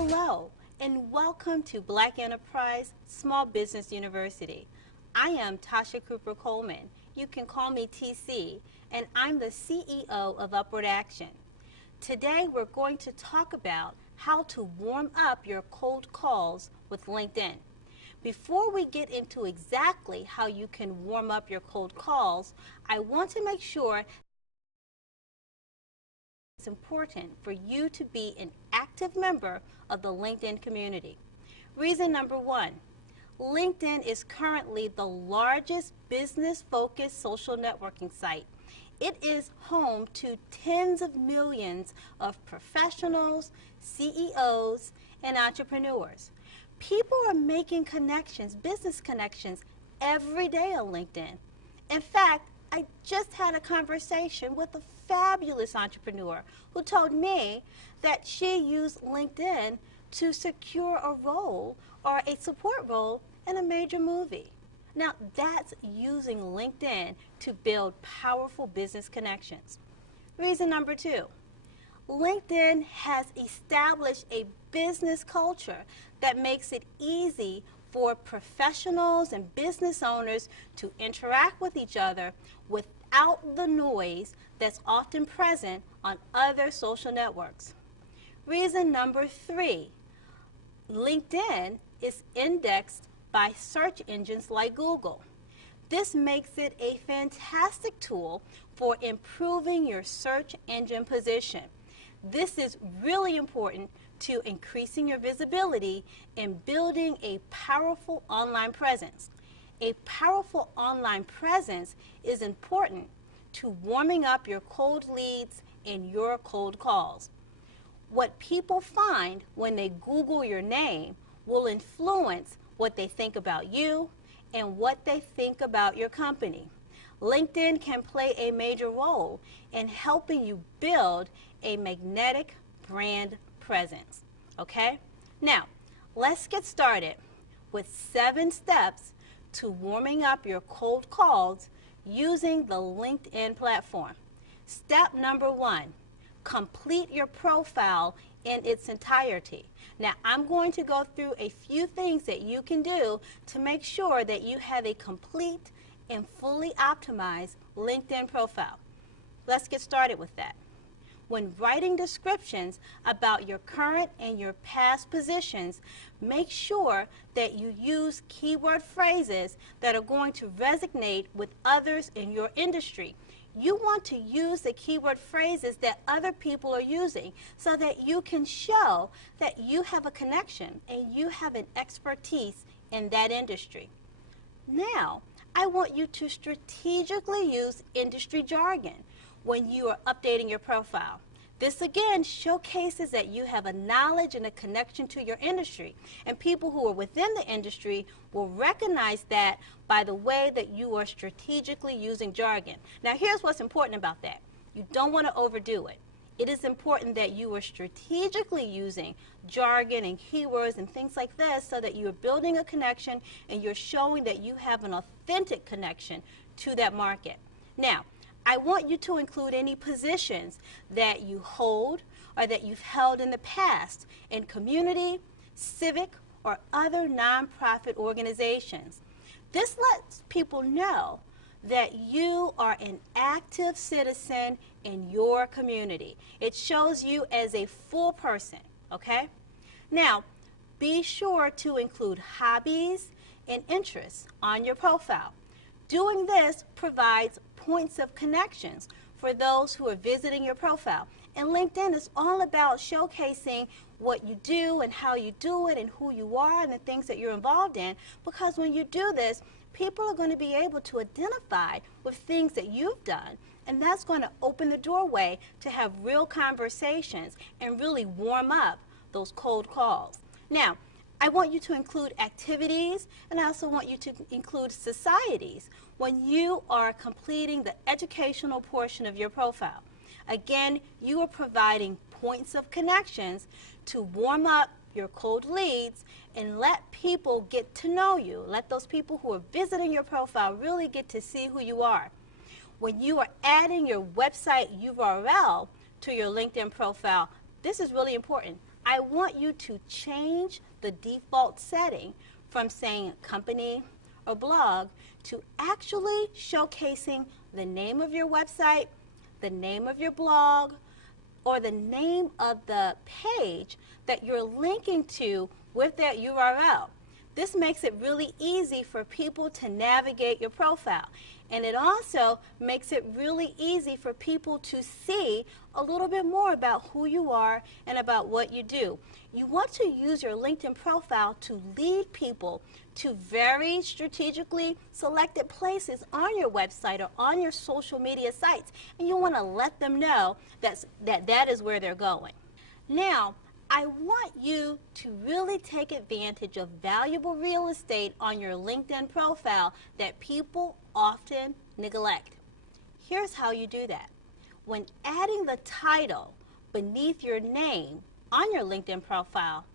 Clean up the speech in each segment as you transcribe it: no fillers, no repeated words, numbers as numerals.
Hello, and welcome to Black Enterprise Small Business University. I am Tasha Cooper Coleman. You can call me TC, and I'm the CEO of Upward Action. Today, we're going to talk about how to warm up your cold calls with LinkedIn. Before we get into exactly how you can warm up your cold calls, I want to make sure it's important for you to be an active member of the LinkedIn community. Reason number one, LinkedIn is currently the largest business-focused social networking site. It is home to tens of millions of professionals, CEOs, and entrepreneurs. People are making connections, business connections, every day on LinkedIn. In fact, I just had a conversation with a fabulous entrepreneur who told me that she used LinkedIn to secure a role or a support role in a major movie. Now, that's using LinkedIn to build powerful business connections. Reason number two, LinkedIn has established a business culture that makes it easy for professionals and business owners to interact with each other without the noise that's often present on other social networks. Reason number three, LinkedIn is indexed by search engines like Google. This makes it a fantastic tool for improving your search engine position. This is really important to increasing your visibility and building a powerful online presence. A powerful online presence is important to warming up your cold leads and your cold calls. What people find when they Google your name will influence what they think about you and what they think about your company. LinkedIn can play a major role in helping you build a magnetic brand presence. Okay? Now, let's get started with 7 steps to warming up your cold calls using the LinkedIn platform. Step number 1, complete your profile in its entirety. Now, I'm going to go through a few things that you can do to make sure that you have a complete and fully optimized LinkedIn profile. Let's get started with that. When writing descriptions about your current and your past positions, make sure that you use keyword phrases that are going to resonate with others in your industry. You want to use the keyword phrases that other people are using so that you can show that you have a connection and you have an expertise in that industry. Now, I want you to strategically use industry jargon when you are updating your profile. This again showcases that you have a knowledge and a connection to your industry, and people who are within the industry will recognize that by the way that you are strategically using jargon. Now, here's what's important about that. You don't want to overdo it. It is important that you are strategically using jargon and keywords and things like this so that you're building a connection and you're showing that you have an authentic connection to that market. Now, I want you to include any positions that you hold or that you've held in the past in community, civic, or other nonprofit organizations. This lets people know that you are an active citizen in your community. It shows you as a full person, okay? Now, be sure to include hobbies and interests on your profile. Doing this provides points of connections for those who are visiting your profile. And LinkedIn is all about showcasing what you do and how you do it and who you are and the things that you're involved in, because when you do this, people are going to be able to identify with things that you've done, and that's going to open the doorway to have real conversations and really warm up those cold calls. Now, I want you to include activities, and I also want you to include societies when you are completing the educational portion of your profile. Again, you are providing points of connections to warm up your cold leads and let people get to know you. Let those people who are visiting your profile really get to see who you are. When you are adding your website URL to your LinkedIn profile, this is really important. I want you to change the default setting from saying company or blog to actually showcasing the name of your website, the name of your blog, or the name of the page that you're linking to with that URL. This makes it really easy for people to navigate your profile. And it also makes it really easy for people to see a little bit more about who you are and about what you do. You want to use your LinkedIn profile to lead people to very strategically selected places on your website or on your social media sites. And you want to let them know that is where they're going. Now, I want you to really take advantage of valuable real estate on your LinkedIn profile that people often neglect. Here's how you do that. When adding the title beneath your name on your LinkedIn profile,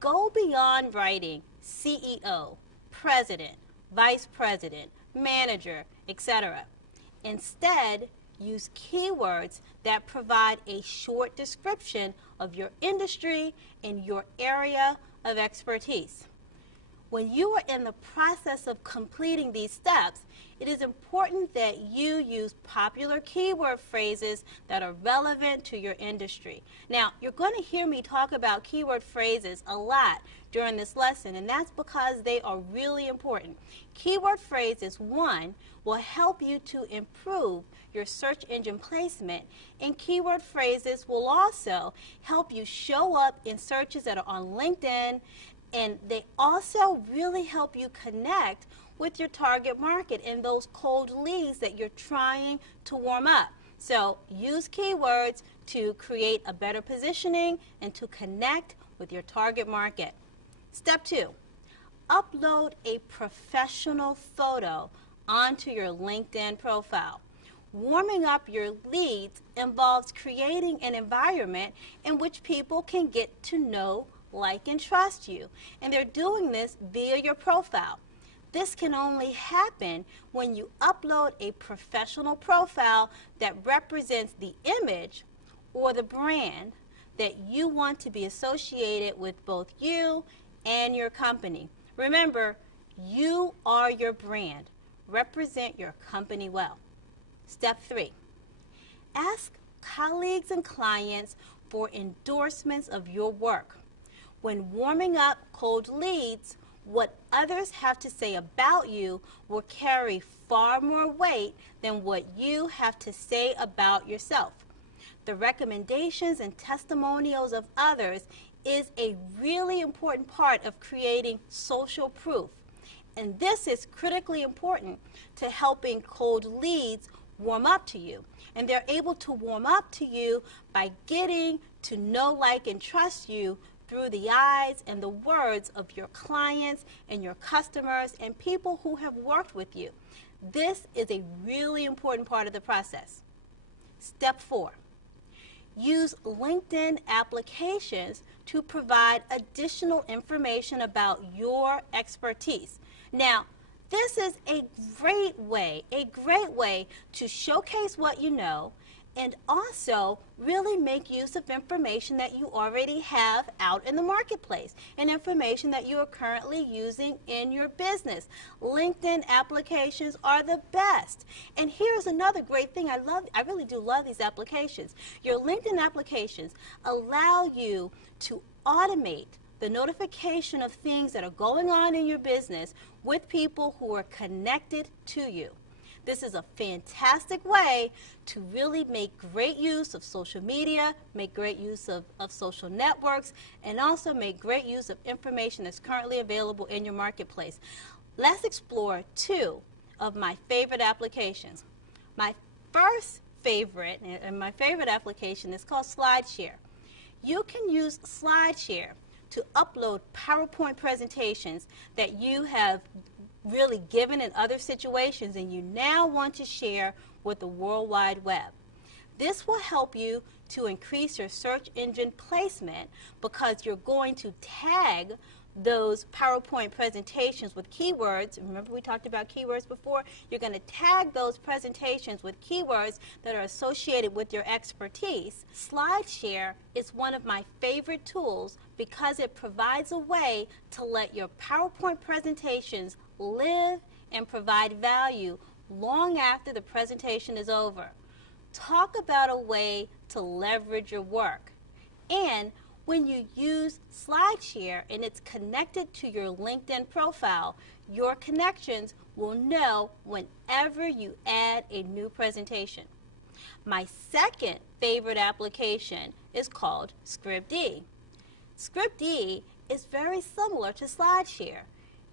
go beyond writing CEO, President, Vice President, Manager, etc. Instead, use keywords that provide a short description of your industry and your area of expertise. When you are in the process of completing these steps, it is important that you use popular keyword phrases that are relevant to your industry. Now, you're going to hear me talk about keyword phrases a lot during this lesson, and that's because they are really important. Keyword phrases, one, will help you to improve your search engine placement, and keyword phrases will also help you show up in searches that are on LinkedIn, and they also really help you connect with your target market and those cold leads that you're trying to warm up. So use keywords to create a better positioning and to connect with your target market. Step 2, upload a professional photo onto your LinkedIn profile. Warming up your leads involves creating an environment in which people can get to know, like, and trust you. And they're doing this via your profile. This can only happen when you upload a professional profile that represents the image or the brand that you want to be associated with both you and your company. Remember, you are your brand. Represent your company well. Step 3, ask colleagues and clients for endorsements of your work. When warming up cold leads, what others have to say about you will carry far more weight than what you have to say about yourself. The recommendations and testimonials of others is a really important part of creating social proof. And this is critically important to helping cold leads warm up to you. And they're able to warm up to you by getting to know, like, and trust you through the eyes and the words of your clients and your customers and people who have worked with you. This is a really important part of the process. Step 4, use LinkedIn applications to provide additional information about your expertise. Now, this is a great way to showcase what you know and also really make use of information that you already have out in the marketplace and information that you are currently using in your business. LinkedIn applications are the best. And here's another great thing I really do love these applications. Your LinkedIn applications allow you to automate the notification of things that are going on in your business with people who are connected to you. This is a fantastic way to really make great use of social media, make great use of social networks, and also make great use of information that's currently available in your marketplace. Let's explore 2 of my favorite applications. My first favorite, and my favorite application is called SlideShare. You can use SlideShare to upload PowerPoint presentations that you have really given in other situations and you now want to share with the World Wide Web. This will help you to increase your search engine placement because you're going to tag those PowerPoint presentations with keywords. Remember we talked about keywords before? You're going to tag those presentations with keywords that are associated with your expertise. SlideShare is one of my favorite tools because it provides a way to let your PowerPoint presentations live and provide value long after the presentation is over. Talk about a way to leverage your work. And when you use SlideShare and it's connected to your LinkedIn profile, your connections will know whenever you add a new presentation. My second favorite application is called ScriptD. ScriptD is very similar to SlideShare.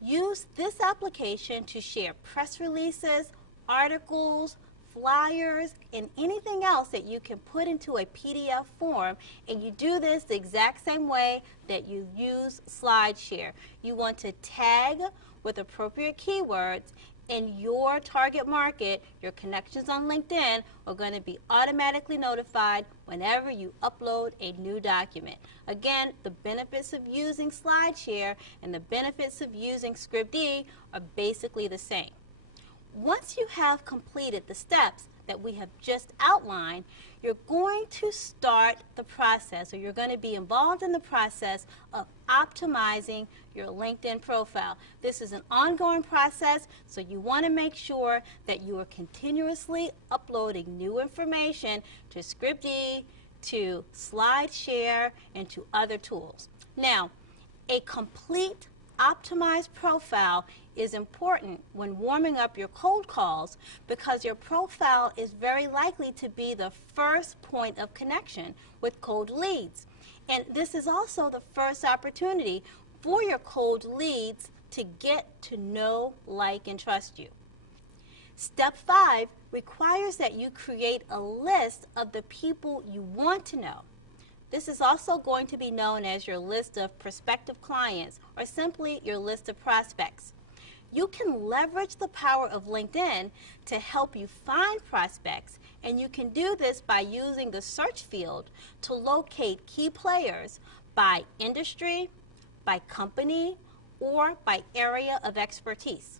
Use this application to share press releases, articles, flyers, and anything else that you can put into a PDF form, and you do this the exact same way that you use SlideShare. You want to tag with appropriate keywords, and your target market, your connections on LinkedIn, are going to be automatically notified whenever you upload a new document. Again, the benefits of using SlideShare and the benefits of using ScriptD are basically the same. Once you have completed the steps that we have just outlined, you're going to start the process, or you're going to be involved in the process of optimizing your LinkedIn profile. This is an ongoing process, so you want to make sure that you are continuously uploading new information to ScriptD, to SlideShare, and to other tools. Now, a complete optimized profile is important when warming up your cold calls, because your profile is very likely to be the first point of connection with cold leads. And this is also the first opportunity for your cold leads to get to know, like, and trust you. Step 5 requires that you create a list of the people you want to know. This is also going to be known as your list of prospective clients, or simply your list of prospects. You can leverage the power of LinkedIn to help you find prospects, and you can do this by using the search field to locate key players by industry, by company, or by area of expertise.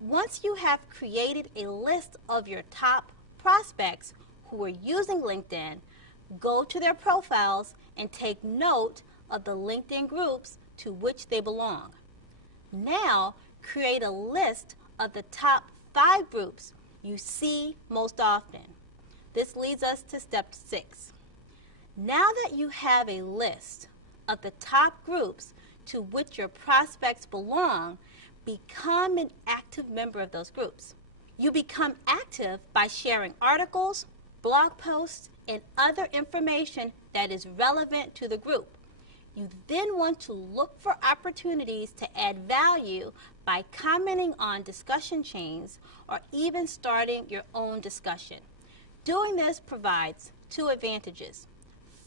Once you have created a list of your top prospects who are using LinkedIn, go to their profiles and take note of the LinkedIn groups to which they belong. Now, create a list of the top 5 groups you see most often. This leads us to step 6. Now that you have a list of the top groups to which your prospects belong, become an active member of those groups. You become active by sharing articles, blog posts, and other information that is relevant to the group. You then want to look for opportunities to add value by commenting on discussion chains or even starting your own discussion. Doing this provides 2 advantages.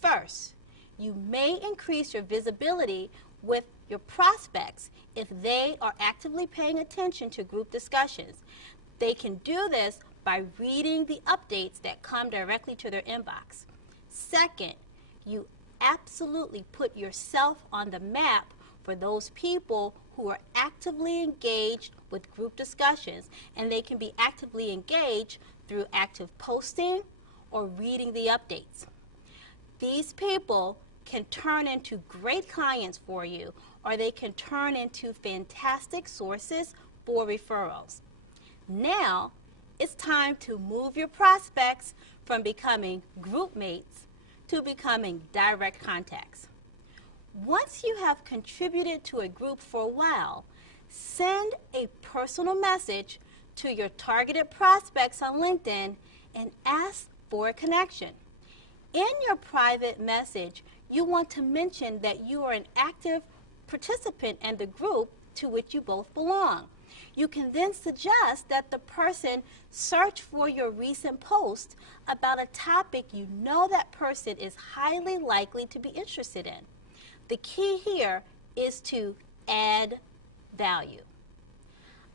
First, you may increase your visibility with your prospects if they are actively paying attention to group discussions. They can do this by reading the updates that come directly to their inbox. Second, you absolutely put yourself on the map for those people who are actively engaged with group discussions, and they can be actively engaged through active posting or reading the updates. These people can turn into great clients for you, or they can turn into fantastic sources for referrals. Now, it's time to move your prospects from becoming group mates to becoming direct contacts. Once you have contributed to a group for a while, send a personal message to your targeted prospects on LinkedIn and ask for a connection. In your private message, you want to mention that you are an active participant in the group to which you both belong. You can then suggest that the person search for your recent post about a topic you know that person is highly likely to be interested in. The key here is to add value.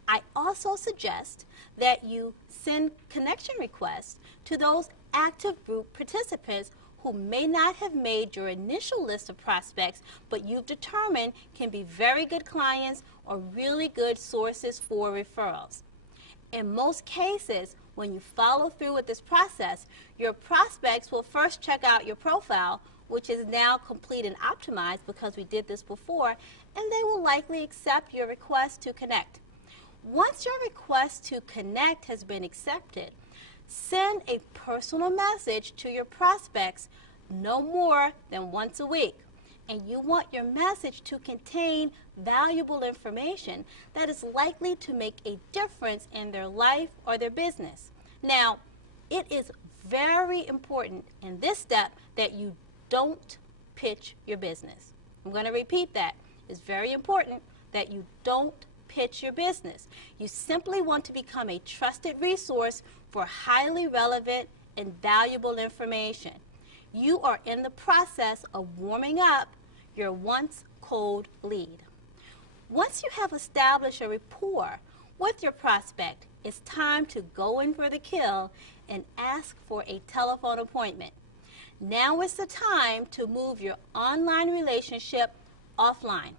I also suggest that you send connection requests to those active group participants who may not have made your initial list of prospects, but you've determined can be very good clients or really good sources for referrals. In most cases, when you follow through with this process, your prospects will first check out your profile, which is now complete and optimized because we did this before, and they will likely accept your request to connect. Once your request to connect has been accepted, send a personal message to your prospects no more than once a week. And you want your message to contain valuable information that is likely to make a difference in their life or their business. Now, it is very important in this step that you don't pitch your business. I'm going to repeat that. It's very important that you don't pitch your business. You simply want to become a trusted resource for highly relevant and valuable information. You are in the process of warming up your once cold lead. Once you have established a rapport with your prospect, it's time to go in for the kill and ask for a telephone appointment. Now is the time to move your online relationship offline.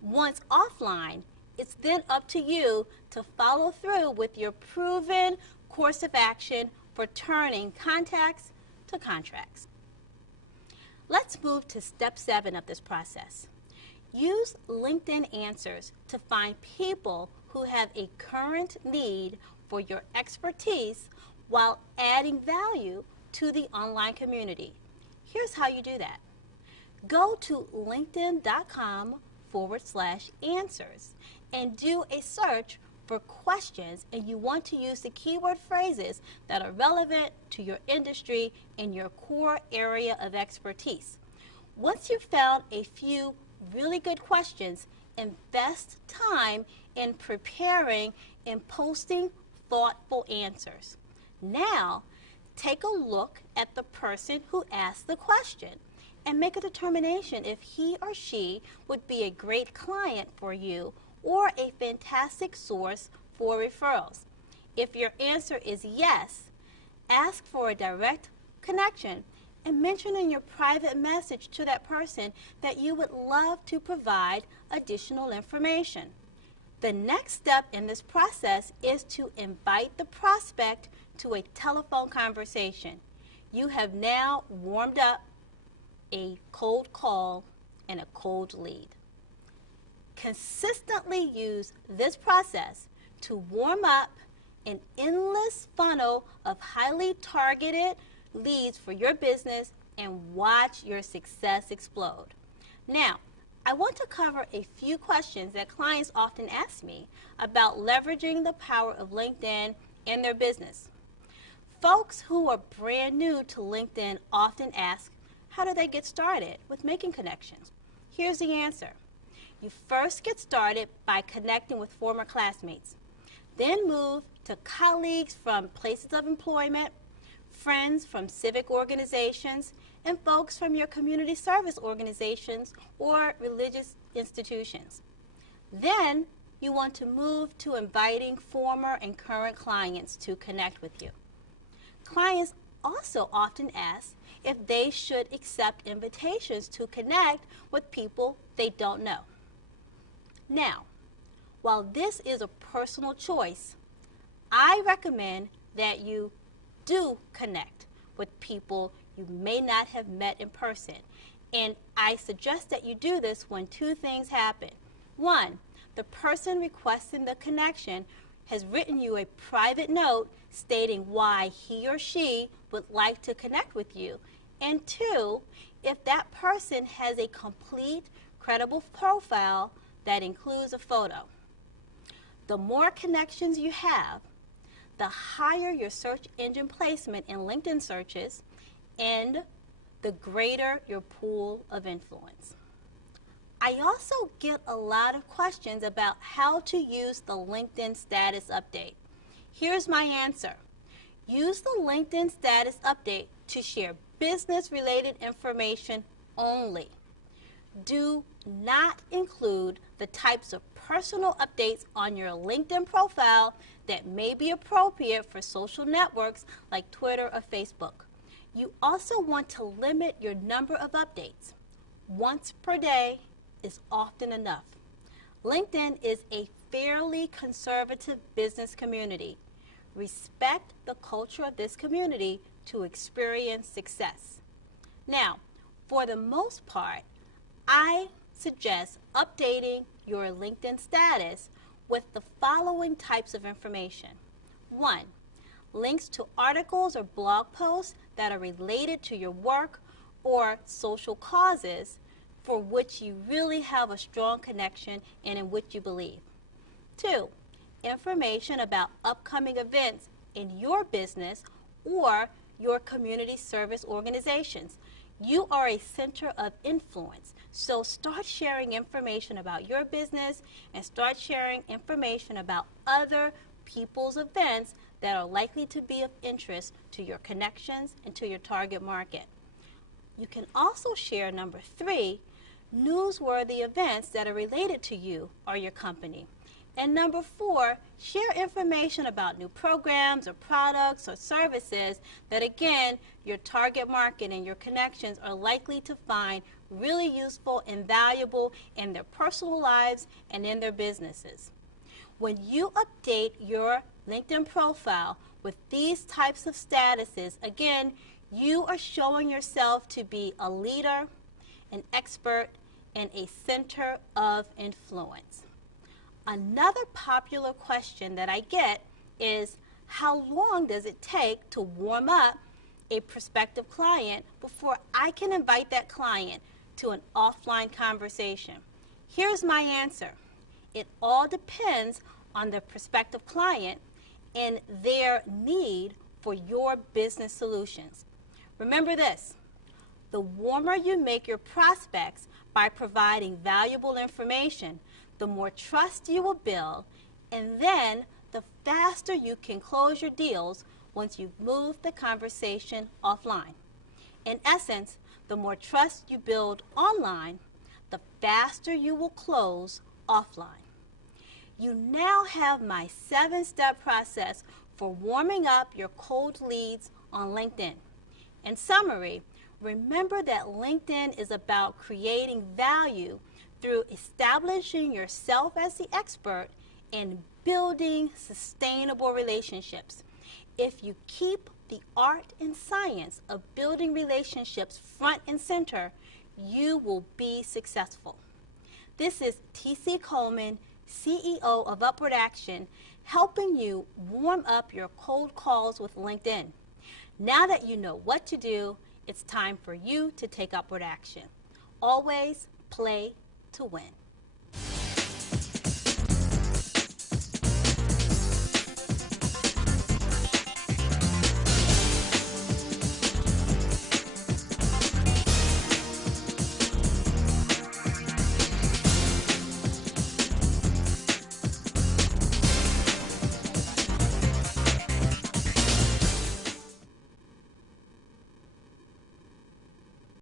Once offline, it's then up to you to follow through with your proven course of action for turning contacts to contracts. Let's move to step 7 of this process. Use LinkedIn Answers to find people who have a current need for your expertise while adding value to the online community. Here's how you do that. Go to linkedin.com/answers and do a search for questions, and you want to use the keyword phrases that are relevant to your industry and your core area of expertise. Once you've found a few really good questions, invest time in preparing and posting thoughtful answers. Now, take a look at the person who asked the question and make a determination if he or she would be a great client for you or a fantastic source for referrals. If your answer is yes, ask for a direct connection and mention in your private message to that person that you would love to provide additional information. The next step in this process is to invite the prospect to a telephone conversation. You have now warmed up a cold call and a cold lead. Consistently use this process to warm up an endless funnel of highly targeted leads for your business and watch your success explode. Now, I want to cover a few questions that clients often ask me about leveraging the power of LinkedIn in their business. Folks who are brand new to LinkedIn often ask, how do they get started with making connections? Here's the answer. You first get started by connecting with former classmates. Then move to colleagues from places of employment, friends from civic organizations, and folks from your community service organizations or religious institutions. Then you want to move to inviting former and current clients to connect with you. Clients also often ask if they should accept invitations to connect with people they don't know. Now, while this is a personal choice, I recommend that you do connect with people you may not have met in person. And I suggest that you do this when two things happen. One, the person requesting the connection has written you a private note stating why he or she would like to connect with you. And two, if that person has a complete, credible profile that includes a photo. The more connections you have, the higher your search engine placement in LinkedIn searches and the greater your pool of influence. I also get a lot of questions about how to use the LinkedIn status update. Here's my answer. Use the LinkedIn status update to share business-related information only. Do not include the types of personal updates on your LinkedIn profile that may be appropriate for social networks like Twitter or Facebook. You also want to limit your number of updates. Once per day is often enough. LinkedIn is a fairly conservative business community. Respect the culture of this community to experience success. Now, for the most part, I suggest updating your LinkedIn status with the following types of information. 1. Links to articles or blog posts that are related to your work or social causes for which you really have a strong connection and in which you believe. 2. Information about upcoming events in your business or your community service organizations. You are a center of influence, so start sharing information about your business and start sharing information about other people's events that are likely to be of interest to your connections and to your target market. You can also share, number 3, newsworthy events that are related to you or your company. And number 4, share information about new programs or products or services that, again, your target market and your connections are likely to find really useful and valuable in their personal lives and in their businesses. When you update your LinkedIn profile with these types of statuses, again, you are showing yourself to be a leader, an expert, and a center of influence. Another popular question that I get is, how long does it take to warm up a prospective client before I can invite that client to an offline conversation? Here's my answer. It all depends on the prospective client and their need for your business solutions. Remember this, the warmer you make your prospects by providing valuable information, the more trust you will build, and then the faster you can close your deals once you've moved the conversation offline. In essence, the more trust you build online, the faster you will close offline. You now have my 7-step process for warming up your cold leads on LinkedIn. In summary, remember that LinkedIn is about creating value through establishing yourself as the expert and building sustainable relationships. If you keep the art and science of building relationships front and center, you will be successful. This is T.C. Coleman, CEO of Upward Action, helping you warm up your cold calls with LinkedIn. Now that you know what to do, it's time for you to take upward action. Always play to win.